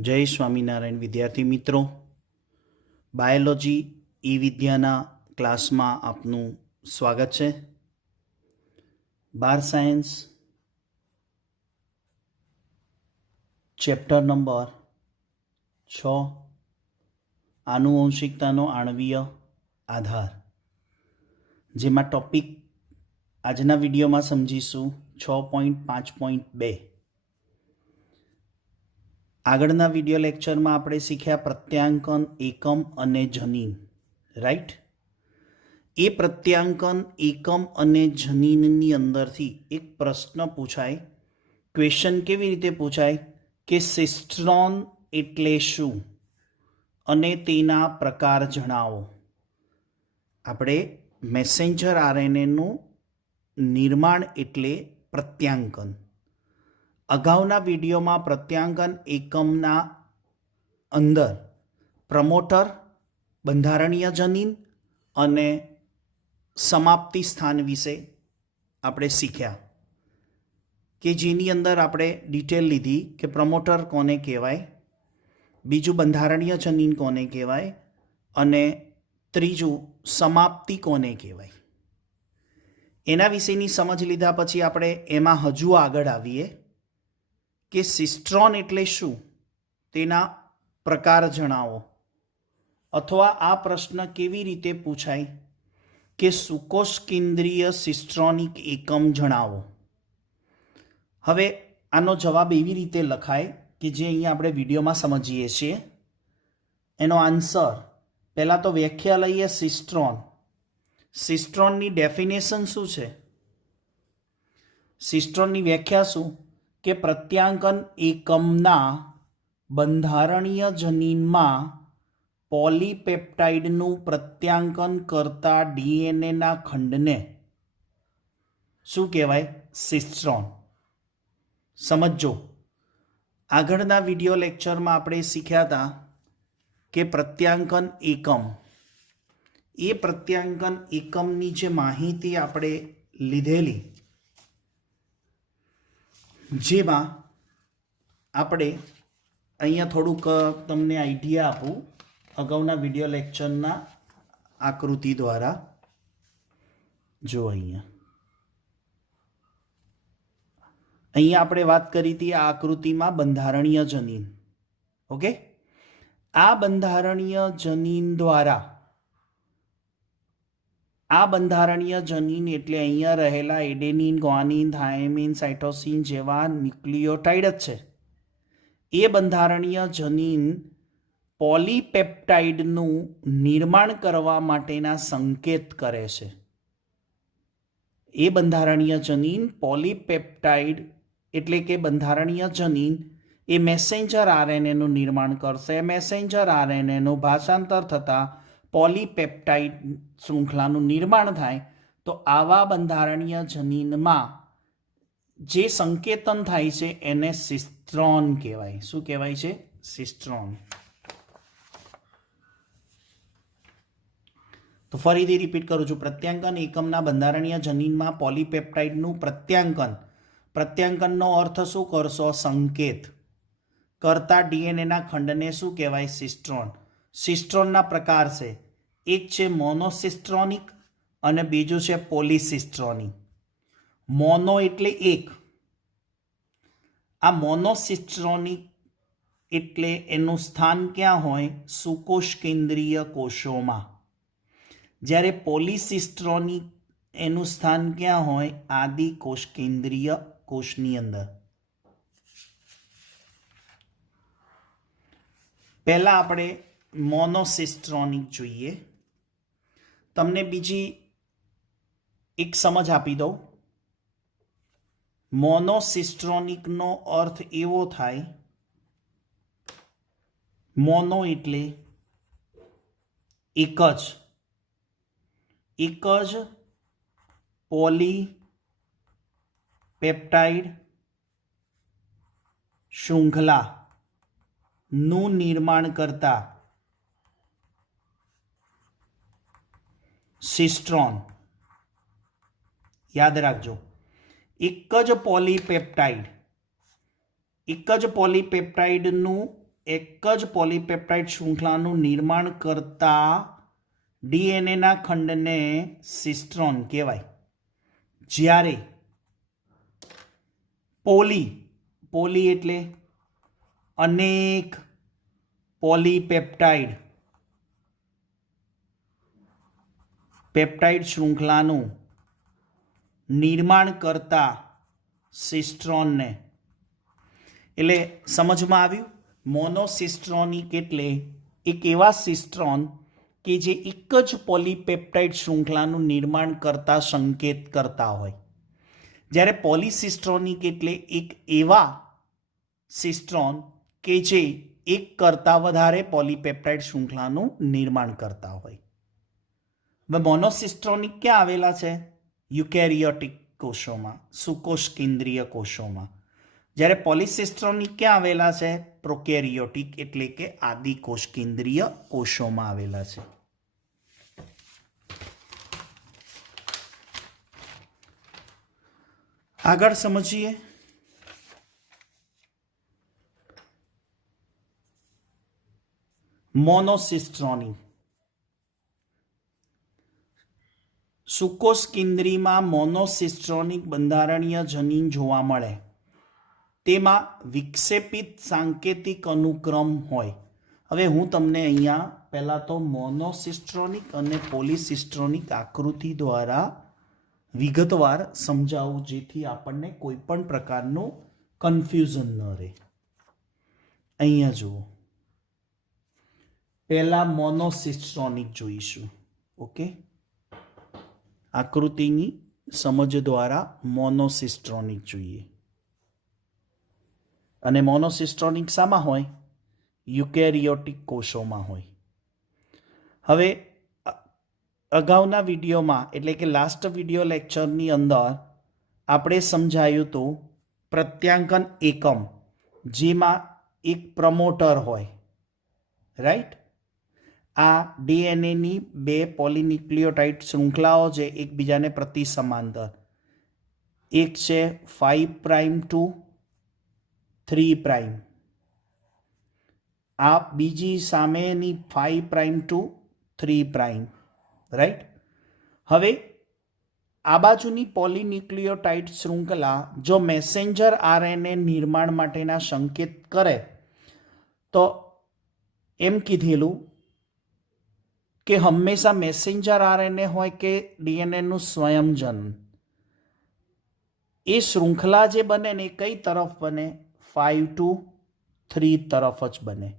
जय स्वामीनारायण विद्यार्थी मित्रों, बायोलॉजी ई विद्याना क्लास में आपनु स्वागत है। बार सायन्स चैप्टर नंबर 6 आनुवंशिकतानो आणवीय आधार, जेमां टॉपिक आजना विडियो में समझीशुं 6.5.2। આગળના વિડિયો લેક્ચરમાં આપણે શીખ્યા પ્રત્યાંકન એકમ અને જનીન, રાઈટ? એ પ્રત્યાંકન એકમ અને જનીનની અંદરથી એક પ્રશ્ન પૂછાય, ક્વેશ્ચન કેવી રીતે પૂછાય કે સિસ્ટ્રોન એટલે શું અને તેના પ્રકાર જણાવો। આપણે મેસેન્જર આરએનએનું નિર્માણ એટલે પ્રત્યાંકન। અગાઉના વિડીયોમાં પ્રત્યાંકન એકમના અંદર પ્રમોટર, બંધારણીય જનીન અને સમાપ્તિ સ્થાન વિશે આપણે શીખ્યા કે જેની અંદર આપણે ડિટેલ લીધી કે પ્રમોટર કોને કહેવાય, બીજું બંધારણીય જનીન કોને કહેવાય અને ત્રીજું સમાપ્તિ કોને કહેવાય। એના વિશેની સમજ લીધા પછી આપણે એમાં હજુ આગળ આવીએ કે સિસ્ટ્રોન એટલે શું, તેના પ્રકાર જણાવો, અથવા આ પ્રશ્ન કેવી રીતે પૂછાય કે સુકોષકેન્દ્રીય સિસ્ટ્રોનિક એકમ જણાવો। હવે આનો જવાબ એવી રીતે લખાય કે જે અહીંયા આપણે વિડીયોમાં સમજીએ છીએ। એનો આન્સર પહેલાં તો વ્યાખ્યા લઈએ સિસ્ટ્રોન। સિસ્ટ્રોનની ડેફિનેશન શું છે? સિસ્ટ્રોનની વ્યાખ્યા શું કે પ્રત્યાંકન એકમના બંધારણીય જનીનમાં પોલીપેપ્ટાઇડનું પ્રત્યાંકન કરતા ડીએનએના ખંડને શું કહેવાય? સિસ્ટ્રોન। સમજો, આગળના વિડિયો લેક્ચરમાં આપણે શીખ્યા હતા કે પ્રત્યાંકન એકમ, એ પ્રત્યાંકન એકમની જે માહિતી આપણે લીધેલી, જેમાં આપણે અહીંયા થોડુંક તમને આઈડિયા આપું અગાઉના વિડીયો લેક્ચરના આકૃતિ દ્વારા। જો અહીંયા આપણે વાત કરી હતી આ આકૃતિમાં બંધારણીય જનીન, ઓકે? આ બંધારણીય જનીન દ્વારા, આ બંધારણીય જનીન એટલે અહીંયા રહેલા એડેનિન, ગ્વાનિન, થાયમિન, સાઇટોસિન જેવા ન્યુક્લિયોટાઇડ જ છે। એ બંધારણીય જનીન પોલીપેપ્ટાઇડનું નિર્માણ કરવા માટેના સંકેત કરે છે। એ બંધારણીય જનીન પોલીપેપ્ટાઇડ એટલે કે બંધારણીય જનીન એ મેસેન્જર આરએનએનું નિર્માણ કરશે। મેસેન્જર આરએનએનું ભાષાંતર થતાં પોલીપેપ્ટાઇડ શૃંખલાનું નિર્માણ થાય તો આવા બંધારણીય જનીનમાં જે સંકેતન થાય છે એને સિસ્ટ્રોન કહેવાય। શું કહેવાય છે? સિસ્ટ્રોન। તો ફરીથી રિપીટ કરું છું, પ્રત્યાંકન એકમના બંધારણીય જનીનમાં પોલીપેપ્ટાઇડનું પ્રત્યાંકન, પ્રત્યાંકનનો અર્થ શું કરશો? સંકેત કરતા ડીએનએના ખંડને શું કહેવાય? સિસ્ટ્રોન। સિસ્ટ્રોનના પ્રકાર છે, એક છે મોનોસિસ્ટ્રોનિક અને બીજું છે પોલીસિસ્ટ્રોનિક। મોનો એટલે એક, આ મોનોસિસ્ટ્રોનિક એટલે એનું સ્થાન ક્યાં હોય? સુકોષકેન્દ્રીય કોષોમાં। જ્યારે પોલીસિસ્ટ્રોનિક એનું સ્થાન ક્યાં હોય? આદિ કોષકેન્દ્રીય કોષની અંદર। પહેલા આપણે મોનોસિસ્ટ્રોનિક જોઈએ। તમને બીજી એક સમજ આપી દઉં। મોનોસિસ્ટ્રોનિકનો અર્થ એવો થાય, મોનો એટલે એક જ પોલીપેપ્ટાઇડ શૃંખલાનું નિર્માણ કરતા સિસ્ટ્રોન। યાદ રાખજો, એક જ પોલીપેપ્ટાઇડનું એક જ પોલીપેપ્ટાઇડ શૃંખલાનું નિર્માણ કરતા ડીએનએના ખંડને સિસ્ટ્રોન કહેવાય. જ્યારે પોલી એટલે અનેક પોલીપેપ્ટાઇડ શૃંખલાનું નિર્માણ કરતા સિસ્ટ્રોનને, એટલે સમજમાં આવ્યું. મોનોસિસ્ટ્રોનિક એટલે એક એવા સિસ્ટ્રોન કે જે એક જ પોલીપેપ્ટાઇડ શૃંખલાનું નિર્માણ કરતા સંકેત કરતા હોય. જ્યારે પોલિસિસ્ટ્રોનિક એટલે એક એવા સિસ્ટ્રોન કે જે એક કરતાં વધારે પોલીપેપ્ટાઇડ શૃંખલાનું નિર્માણ કરતા હોય. હવે મોનોસિસ્ટ્રોનિક ક્યાં આવેલા છે? યુકેરિયોટિક કોષોમાં, સુકોષ કેન્દ્રીય કોષોમાં. જ્યારે પોલિસિસ્ટ્રોનિક ક્યાં આવેલા છે? પ્રોકેરિયોટિક એટલે કે આદિકોષ કેન્દ્રીય કોષોમાં આવેલા છે. આગળ સમજીએ. મોનોસિસ્ટ્રોનિક. સુકોષ કેન્દ્રીયમાં મોનોસિસ્ટ્રોનિક બંધારણીય જનીન જોવા મળે. તેમાં વિક્ષેપિત સાંકેતિક અનુક્રમ હોય. હવે હું તમને અહીંયા પહેલાં તો મોનોસિસ્ટ્રોનિક અને પોલિસિસ્ટ્રોનિક આકૃતિ દ્વારા વિગતવાર સમજાવું, જેથી આપણને કોઈ પણ પ્રકારનું કન્ફ્યુઝન ન રહે. અહીંયા જુઓ, પહેલા મોનોસિસ્ટ્રોનિક જોઈશું. ઓકે, આકૃતિની સમજ દ્વારા મોનોસિસ્ટ્રોનિક જોઈએ. અને મોનોસિસ્ટ્રોનિક શામાં હોય? યુકેરિયોટિક કોષોમાં હોય. હવે અગાઉના વિડીયોમાં, એટલે કે લાસ્ટ વિડીયો લેક્ચરની અંદર આપણે સમજાયું હતું પ્રત્યાંકન એકમ, જેમાં એક પ્રમોટર હોય. રાઈટ? આ ડીએનએની બે પોલીન્યુક્લિયોટાઇડ શૃંખલાઓ છે એકબીજાને પ્રતિ સમાંતર. એક છે 5' to 3'. આ બીજી સામેની 5' to 3'. રાઈટ? હવે આ બાજુની પોલીન્યુક્લિયોટાઇડ શૃંખલા જો મેસેન્જર આરએનએ નિર્માણ માટેના સંકેત કરે તો એમ કીધેલું કે હંમેશા મેસેન્જર આરએનએ હોય કે ડીએનએનું સ્વયંજન, એ શૃંખલા જે બને ને એ કઈ તરફ બને? 5 to 3 તરફ જ બને.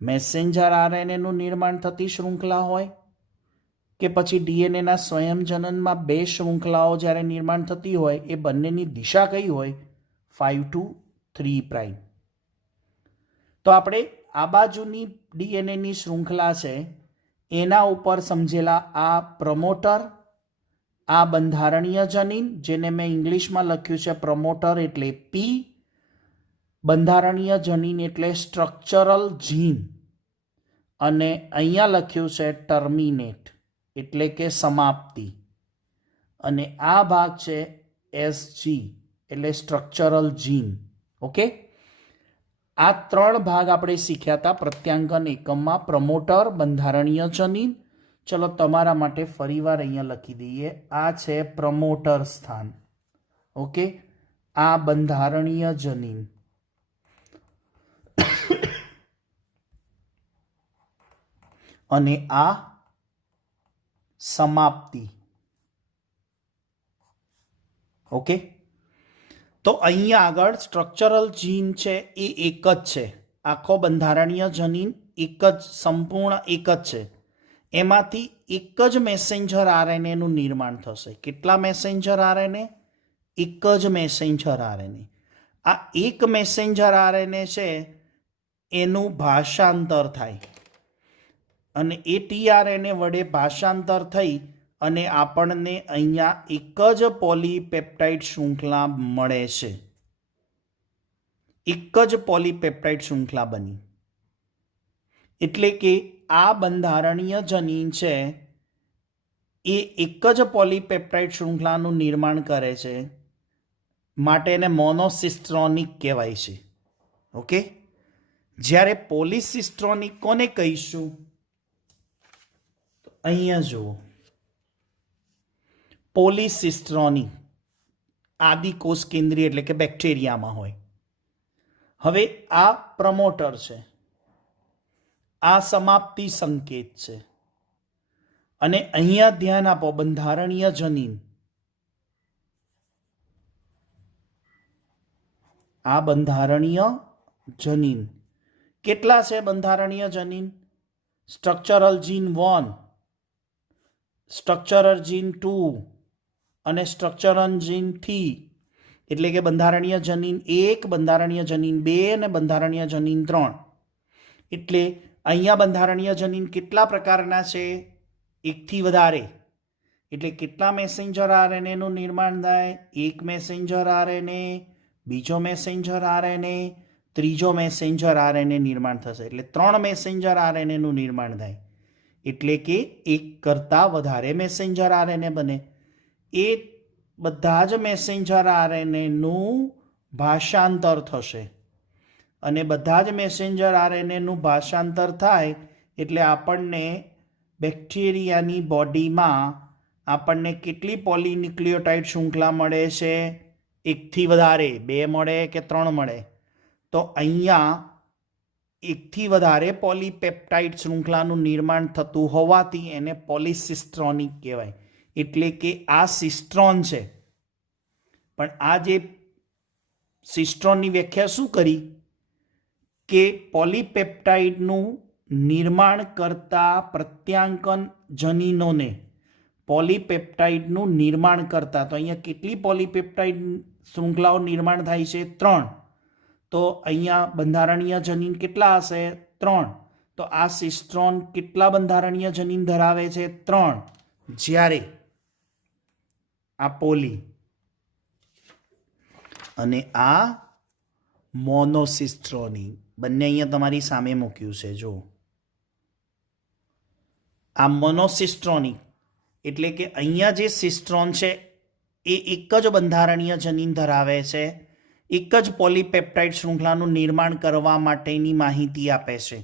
મેસેન્જર આરએનએનું નિર્માણ થતી શૃંખલા હોય કે પછી ડીએનએના સ્વયંજનનમાં બે શૃંખલાઓ જ્યારે નિર્માણ થતી હોય, એ બંનેની દિશા કઈ હોય? 5 to 3'. તો આપણે આ બાજુની ડીએનએની શૃંખલા છે એના ઉપર સમજેલા આ પ્રમોટર, આ બંધારણીય જનીન, જેને મેં ઇંગ્લિશમાં લખ્યું છે પ્રમોટર એટલે પી, બંધારણીય જનીન એટલે સ્ટ્રક્ચરલ જીન, અને અહીંયા લખ્યું છે ટર્મિનેટ એટલે કે સમાપ્તિ, અને આ ભાગ છે એસજી એટલે સ્ટ્રક્ચરલ જીન. ઓકે, આ ત્રણ ભાગ આપણે શીખ્યા હતા પ્રત્યાંકન એકમમાં. પ્રમોટર, બંધારણીય જનીન. ચલો તમારા માટે ફરીવાર અહીંયા લખી દઈએ. આ છે પ્રમોટર સ્થાન. ઓકે, આ બંધારણીય જનીન, અને આ સમાપ્તિ. ઓકે, તો અહીંયા આગળ સ્ટ્રક્ચરલ જીન છે એ એક જ છે. આખો બંધારણીય જનીન એક જ, સંપૂર્ણ એક જ છે. એમાંથી એક જ મેસેન્જર આરએનએનું નિર્માણ થશે. કેટલા મેસેન્જર આરએનએ? એક જ મેસેન્જર આરએનએ. આ એક મેસેન્જર આરએનએ છે એનું ભાષાંતર થાય, અને એ ટીઆરએનએ વડે ભાષાંતર થઈ અને આપણને અહીંયા એક જ પોલીપેપ્ટાઇડ શૃંખલા મળે છે. એક જ પોલીપેપ્ટાઇડ શૃંખલા બની. એટલે કે આ બંધારણીય જનીન છે એ એક જ પોલીપેપ્ટાઇડ શૃંખલાનું નિર્માણ કરે છે, માટે એને મોનોસિસ્ટ્રોનિક કહેવાય છે. ઓકે, જ્યારે પોલિસિસ્ટ્રોનિક કોને કહીશું? અહીંયા જુઓ, પોલિસિસ્ટ્રોનિક આદિકોષ કેન્દ્રીય એટલે કે બેક્ટેરિયામાં હોય. હવે આ પ્રમોટર છે, આ સમાપ્તિ સંકેત છે, અને અહીંયા ધ્યાન આપો, બંધારણીય જનીન. આ બંધારણીય જનીન કેટલા છે? બંધારણીય જનીન સ્ટ્રક્ચરલ જીન 1, સ્ટ્રક્ચરલ જીન 2 અને સ્ટ્રક્ચરલ જીન 3, એટલે કે બંધારણીય જનીન 1, બંધારણીય જનીન 2 અને બંધારણીય જનીન 3. એટલે અહીંયા બંધારણીય જનીન કેટલા પ્રકારના છે? એકથી વધારે. એટલે કેટલા મેસેન્જર આરએનએનું નિર્માણ થાય? એક મેસેન્જર આરએનએ, બીજો મેસેન્જર આરએનએ, ત્રીજો મેસેન્જર આરએનએ નિર્માણ થશે. એટલે 3 મેસેન્જર આરએનએનું નિર્માણ થાય. એટલે કે એક કરતાં વધારે મેસેન્જર આરએનએ બને. એ બધા જ મેસેન્જર આરએનએનું ભાષાંતર થશે, અને બધા જ મેસેન્જર આરએનએનું ભાષાંતર થાય એટલે આપણને બેક્ટેરિયાની બોડીમાં આપણને કેટલી પોલીન્યુક્લિયોટાઇડ શૃંખલા મળે છે? એકથી વધારે. 2 મળે કે 3 મળે? તો અહીંયા એકથી વધારે પોલીપેપ્ટાઇડ શૃંખલાનું નિર્માણ થતું હોવાથી એને પોલિસિસ્ટ્રોનિક કહેવાય. એટલે કે આ સિસ્ટ્રોન છે, પણ આ જે સિસ્ટ્રોનની વ્યાખ્યા શું કરી? કે પોલીપેપ્ટાઇડનું નિર્માણ કરતા પ્રત્યાંકન જનીનોને, પોલીપેપ્ટાઇડનું નિર્માણ કરતા, તો અહીંયા કેટલી પોલીપેપ્ટાઇડ શૃંખલાઓ નિર્માણ થાય છે? 3. તો અહીંયા બંધારણીય જનીન કેટલા હશે? 3. તો આ સિસ્ટ્રોન કેટલા બંધારણીય જનીન ધરાવે છે? 3. જ્યારે આ પોલી અને આ મોનોસિસ્ટ્રોનિક, બંને અહીંયા તમારી સામે મૂક્યું છે. જો આ મોનોસિસ્ટ્રોનિક એટલે કે અહીંયા જે સિસ્ટ્રોન છે એ એક જ બંધારણીય જનીન ધરાવે છે, એક જ પોલીપેપ્ટાઇડ શૃંખલાનું નિર્માણ કરવા માટેની માહિતી આપે છે.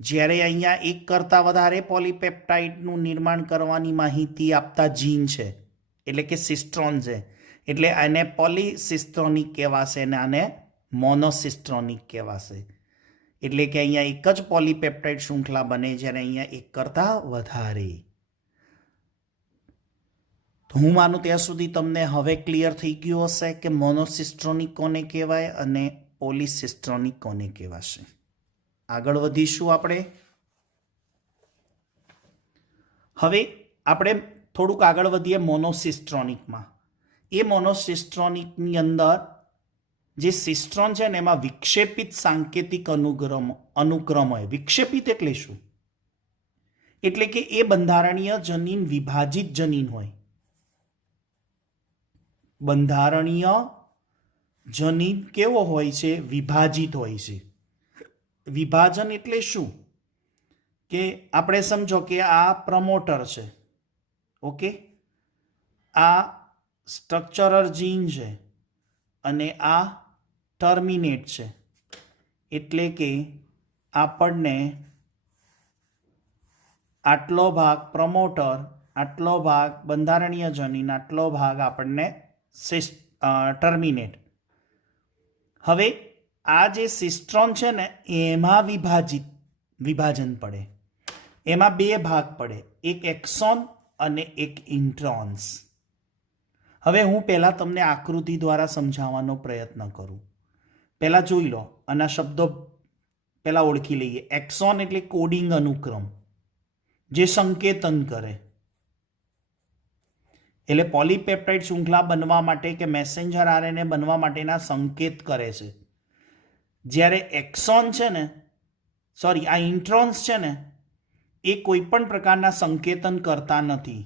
જ્યારે અહીંયા એક કરતાં વધારે પોલીપેપ્ટાઇડનું નિર્માણ કરવાની માહિતી આપતા જીન છે, એટલે કે સિસ્ટ્રોન છે. એટલે આને પોલિસિસ્ટ્રોનિક કહેવાશે અને આને મોનોસિસ્ટ્રોનિક કહેવાશે. એટલે કે અહીંયા એક જ પોલીપેપ્ટાઇડ શૃંખલા બને, જ્યારે અહીંયા એક કરતાં વધારે. તો હું માનું ત્યાં સુધી તમને હવે ક્લિયર થઈ ગયું હશે કે મોનોસિસ્ટ્રોનિક કોને કહેવાય અને પોલિસિસ્ટ્રોનિક કોને કહેવાશે. આગળ વધીશું આપણે. હવે આપણે થોડુંક આગળ વધીએ મોનોસિસ્ટ્રોનિકમાં. એ મોનોસિસ્ટ્રોનિકની અંદર જે સિસ્ટ્રોન છે ને એમાં વિક્ષેપિત સાંકેતિક અનુક્રમ હોય. વિક્ષેપિત એટલે શું? એટલે કે એ બંધારણીય જનીન વિભાજિત જનીન હોય. બંધારણીય જનીન કેવો હોય છે? વિભાજિત હોય છે. વિભાજન એટલે શું? કે આપણે સમજો કે આ પ્રમોટર છે, ઓકે, આ સ્ટ્રક્ચરલ જીન છે અને આ ટર્મિનેટ છે. એટલે કે આપણને આટલો ભાગ પ્રમોટર, આટલો ભાગ બંધારણીય જનીન, આટલો ભાગ આપણને ટર્મિનેટ. હવે આ જે સિસ્ટ્રોન છે ને એમાં વિભાજન પડે. એમાં 2 ભાગ પડે, એક એક્સોન અને એક ઇન્ટ્રોન્સ. હવે હું પહેલાં તમને આકૃતિ દ્વારા સમજાવવાનો પ્રયત્ન કરું. પહેલાં જોઈ લો, આના શબ્દો પહેલાં ઓળખી લઈએ. એક્સોન એટલે કોડિંગ અનુક્રમ, જે સંકેતન કરે. એટલે પોલીપેપ્ટાઇડ શૃંખલા બનવા માટે કે મેસેન્જર આરએનએ બનવા માટેના સંકેત કરે છે. જ્યારે એક્સોન છે ને, સોરી, આ ઇન્ટ્રોન્સ છે ને, એ કોઈ પણ પ્રકારના સંકેતન કરતા નથી.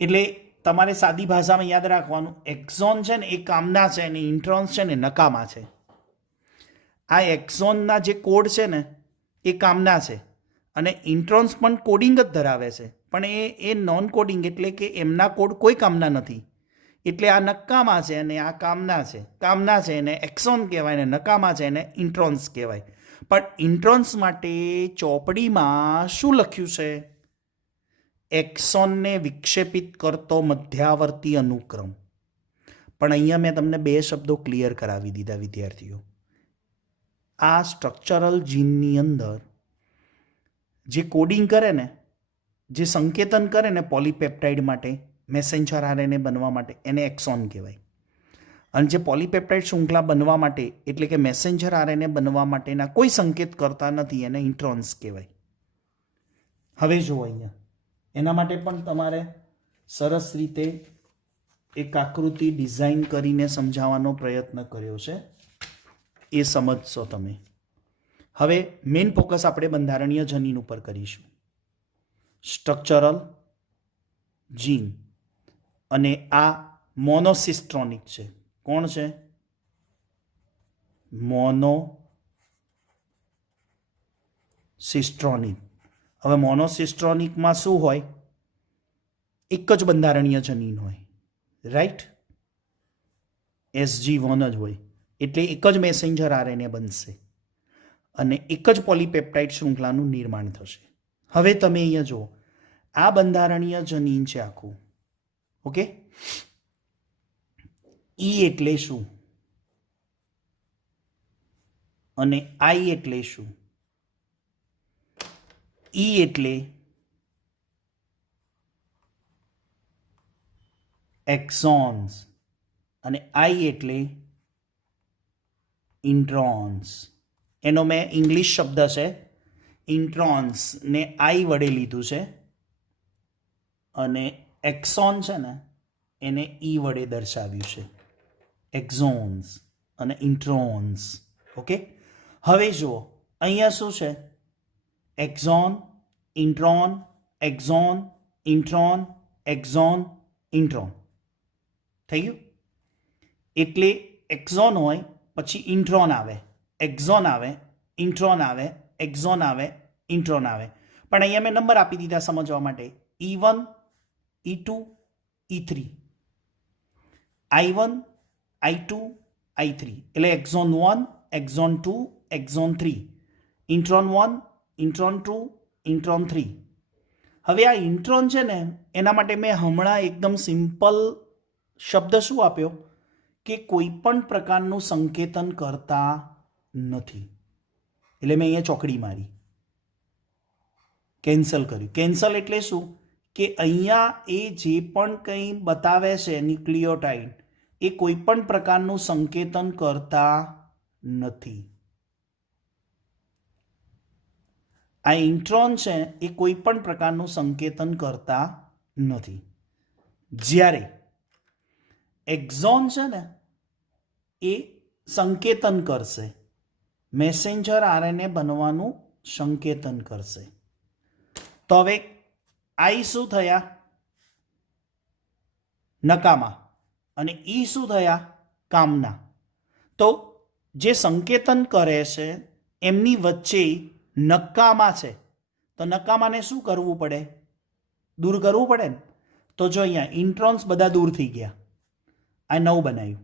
એટલે તમારે સાદી ભાષામાં યાદ રાખવાનું, એક્સોન છે ને એ કામના છે અને ઇન્ટ્રોન્સ છે ને નકામા છે. આ એક્સોનના જે કોડ છે ને એ કામના છે અને ઇન્ટ્રોન્સ પણ કોડિંગ જ ધરાવે છે, પણ એ નોન કોડિંગ એટલે કે એમના કોડ કોઈ કામના નથી. એટલે આ નકામા છે અને આ કામના છે. કામના છે એને એક્સોન કહેવાય ને નકામા છે એને ઇન્ટ્રોન્સ કહેવાય. પણ ઇન્ટ્રોન્સ માટે ચોપડીમાં શું લખ્યું છે? એક્સોનને વિક્ષેપિત કરતો મધ્યાવર્તી અનુક્રમ. પણ અહીંયા મેં તમને બે શબ્દો ક્લિયર કરાવી દીધા વિદ્યાર્થીઓ. આ સ્ટ્રક્ચરલ જીનની અંદર જે કોડિંગ કરે ને, જે સંકેતન કરે ને પોલીપેપ્ટાઇડ માટે, મેસેન્જર આરએનએ બનવા માટે, એને એક્સોન કહેવાય. અને જે પોલીપેપ્ટાઇડ શૃંખલા બનવા માટે એટલે કે મેસેન્જર આરએનએ બનવા માટેના કોઈ સંકેત કરતા નથી, એને ઇન્ટ્રોન્સ કહેવાય. હવે જુઓ અહીંયા એના માટે પણ તમારે સરસ રીતે એક આકૃતિ ડિઝાઇન કરીને સમજાવવાનો પ્રયત્ન કર્યો છે, એ સમજશો તમે. હવે મેઇન ફોકસ આપણે બંધારણીય જનીન ઉપર કરીશું. સ્ટ્રક્ચરલ જીન, અને આ મોનોસિસ્ટ્રોનિક છે. કોણ છે? મોનોસિસ્ટ્રોનિક. હવે મોનોસિસ્ટ્રોનિકમાં શું હોય? એક જ બંધારણીય જનીન હોય, રાઈટ? SG1 જ હોય, એટલે એક જ મેસેન્જર આરએનએ બનશે અને એક જ પોલીપેપ્ટાઇડ શૃંખલાનું નિર્માણ થશે. હવે તમે અહીંયા જુઓ, આ બંધારણીય જનીન છે આખું. ઓકે, ઈ એટલે શું અને આઈ એટલે શું? ઈ એટલે એક્સોન્સ અને આઈ એટલે ઇન્ટ્રોન્સ. એનો મેં ઇંગ્લિશ શબ્દ છે ઇન્ટ્રોન્સ ને આઈ વડે લીધું છે, અને એક્સોન છે ને એને ઈ વડે દર્શાવ્યું છે. એક્ઝોન્સ અને ઇન્ટ્રોન્સ. ઓકે, હવે જુઓ અહીંયા શું છે? Exon, intron, exon, intron, exon, intron. થઈ ગયું? એટલે એક્ઝોન હોય પછી ઇન્ટ્રોન આવે, એક્ઝોન આવે, ઇન્ટ્રોન આવે, એક્ઝોન આવે, ઇન્ટ્રોન આવે. પણ અહીંયા મેં નંબર આપી દીધા સમજવા માટે. E1, E2, E3, I1, I2, I3. એટલે exon 1, exon 2, exon 3, intron 1, intron 2, intron 3. હવે આ ઇન્ટ્રોન છે ને, એના માટે મેં હમણાં એકદમ સિમ્પલ શબ્દ શું આપ્યો કે કોઈ પણ પ્રકારનું સંકેતન કરતા નથી. એટલે મેં અહીંયા ચોકડી મારી, કેન્સલ કર્યું. કેન્સલ એટલે શું કે અહીંયા એ જે પણ કંઈ બતાવે છે ન્યુક્લિયોટાઇડ, એ કોઈ પણ પ્રકારનું સંકેતન કરતા નથી. આ ઇન્ટ્રોન છે એ કોઈ પણ પ્રકારનું સંકેતન કરતા નથી. જ્યારે એક્ઝોન છે ને એ સંકેતન કરશે, મેસેન્જર આરએનએ બનવાનું સંકેતન કરશે. તો હવે આઈ શું થયા? નકામા. અને ઈ શું થયા? કામના. તો જે સંકેતન કરે છે એમની વચ્ચે નકામા છે, તો નકામાને શું કરવું પડે? દૂર કરવું પડે ને. તો જો અહીંયા ઇન્ટ્રોન્સ બધા દૂર થઈ ગયા. આ નવું બનાવ્યું,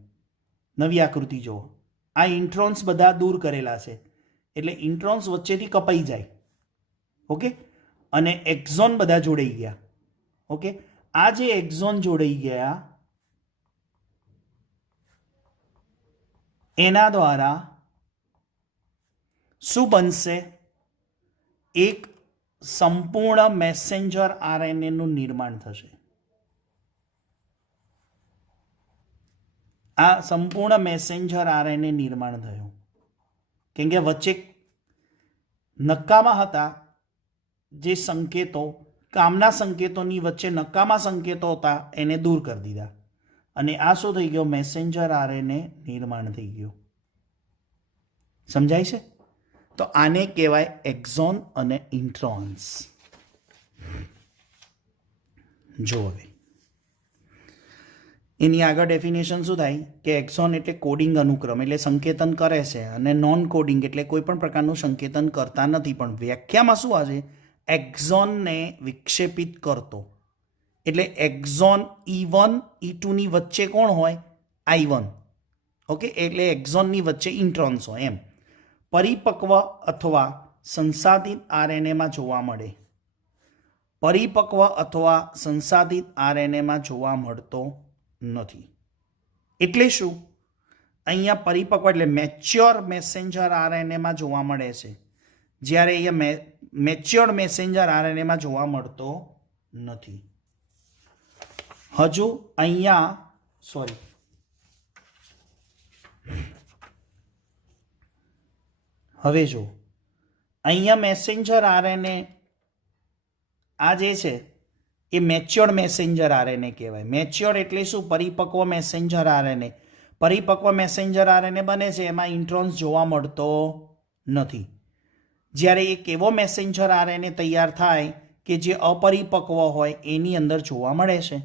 નવી આકૃતિ જુઓ. આ ઇન્ટ્રોન્સ બધા દૂર કરેલા છે, એટલે ઇન્ટ્રોન્સ વચ્ચેથી કપાઈ જાય. ઓકે, અને એક્ઝોન બધા જોડાઈ ગયા. ઓકે, આ જે એક્ઝોન જોડાઈ ગયા એના દ્વારા શું બનશે? એક સંપૂર્ણ મેસેન્જર આરએનએનું નિર્માણ થશે. આ સંપૂર્ણ મેસેન્જર આરએનએ નિર્માણ થયું, કેમ કે વચ્ચે નકામા હતા જે સંકેતો, કામના સંકેતોની વચ્ચે નકામા સંકેતો હતા, એને દૂર કરી દીધા, અને આ શું થઈ ગયો? મેસેન્જર આરએનએ નિર્માણ થઈ ગયું. સમજાય છે? તો આને કહેવાય એક્ઝોન અને ઇન્ટ્રોન્સ. જો હવે એની આગળ ડેફિનેશન શું થાય કે એક્ઝોન એટલે કોડિંગ અનુક્રમ, એટલે સંકેતન કરે છે, અને નોન કોડિંગ એટલે કોઈ પણ પ્રકારનું સંકેતન કરતા નથી. પણ વ્યાખ્યામાં શું આવે? એક્ઝોનને વિક્ષેપિત કરતો. એટલે એક્ઝોન E1 E2ની વચ્ચે કોણ હોય? I1. ઓકે, એટલે એક્ઝોનની વચ્ચે ઇન્ટ્રોન્સ હોય એમ. પરિપક્વ અથવા સંસાધિત આરએનએમાં જોવા મળે. પરિપક્વ અથવા સંસાધિત આરએનએમાં જોવા મળતો નથી. એટલે શું? અહીંયા પરિપક્વ એટલે મેચ્યોર મેસેન્જર આરએનએમાં જોવા મળે છે, જ્યારે અહીંયા મેચ્યોર મેસેન્જર આરએનએમાં જોવા મળતો નથી. હજુ અહીંયા હવે જો અહીંયા મેસેન્જર આરએનએ આ જે છે એ મેચ્યોર્ડ મેસેન્જર આરએનએ કહેવાય. મેચ્યોર્ડ એટલે શું? પરિપક્વ મેસેન્જર આરએનએ. પરિપક્વ મેસેન્જર આરએનએ બને છે એમાં ઇન્ટ્રોન્સ જોવા મળતો નથી. જ્યારે એક એવો મેસેન્જર આરએનએ તૈયાર થાય કે જે અપરિપક્વ હોય એની અંદર જોવા મળે છે.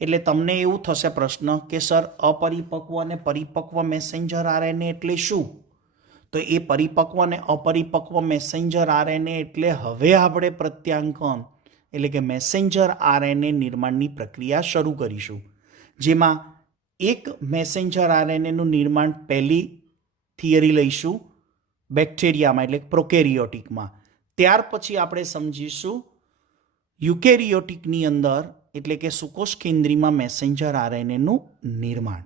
એટલે તમને એવું થશે પ્રશ્ન કે સર અપરિપક્વ અને પરિપક્વ મેસેન્જર આરએનએ એટલે શું? તો એ પરિપક્વ અને અપરિપક્વ મેસેન્જર આરએનએ એટલે હવે આપણે પ્રત્યાંકન એટલે કે મેસેન્જર આરએનએ નિર્માણની પ્રક્રિયા શરૂ કરીશું, જેમાં એક મેસેન્જર આરએનએનું નિર્માણ પહેલી થિયરી લઈશું બેક્ટેરિયામાં એટલે પ્રોકેરિયોટિકમાં. ત્યાર પછી આપણે સમજીશું યુકેરિયોટિકની અંદર એટલે કે સુકોષ કેન્દ્રીમાં મેસેન્જર આરએનએનું નિર્માણ,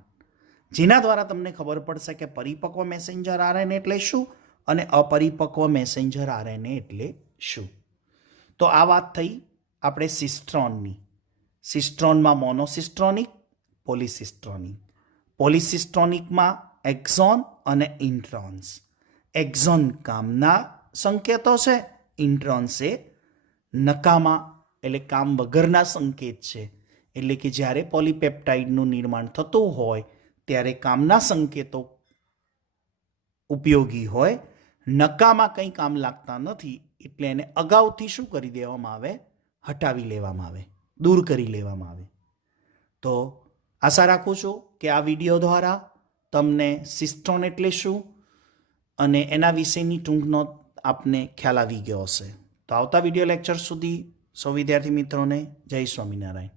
જેના દ્વારા તમને ખબર પડશે કે પરિપક્વ મેસેન્જર આરએનએ એટલે શું અને અપરિપક્વ મેસેન્જર આરએનએ એટલે શું. તો આ વાત થઈ આપણે સિસ્ટ્રોનની. સિસ્ટ્રોનમાં મોનોસિસ્ટ્રોનિક, પોલિસિસ્ટ્રોનિક. પોલિસિસ્ટ્રોનિકમાં એક્ઝોન અને ઇન્ટ્રોન્સ. એક્ઝોન કામના સંકેતો છે, ઇન્ટ્રોન્સ એ નકામા એટલે કામ વગરના સંકેત છે. એટલે કે જ્યારે પોલીપેપ્ટાઇડનું નિર્માણ થતું હોય ત્યારે કામના સંકેતો ઉપયોગી હોય, નકામા કંઈ કામ લાગતા નથી. એટલે એને અગાઉથી શું કરી દેવામાં આવે? હટાવી લેવામાં આવે, દૂર કરી લેવામાં આવે. તો આશા રાખું છું કે આ વિડીયો દ્વારા તમને સિસ્ટ્રોન એટલે શું અને એના વિશેની ટૂંકનો આપને ખ્યાલ આવી ગયો હશે. તો આવતા વિડીયો લેક્ચર સુધી સૌ વિદ્યાર્થી મિત્રોને જય સ્વામિનારાયણ.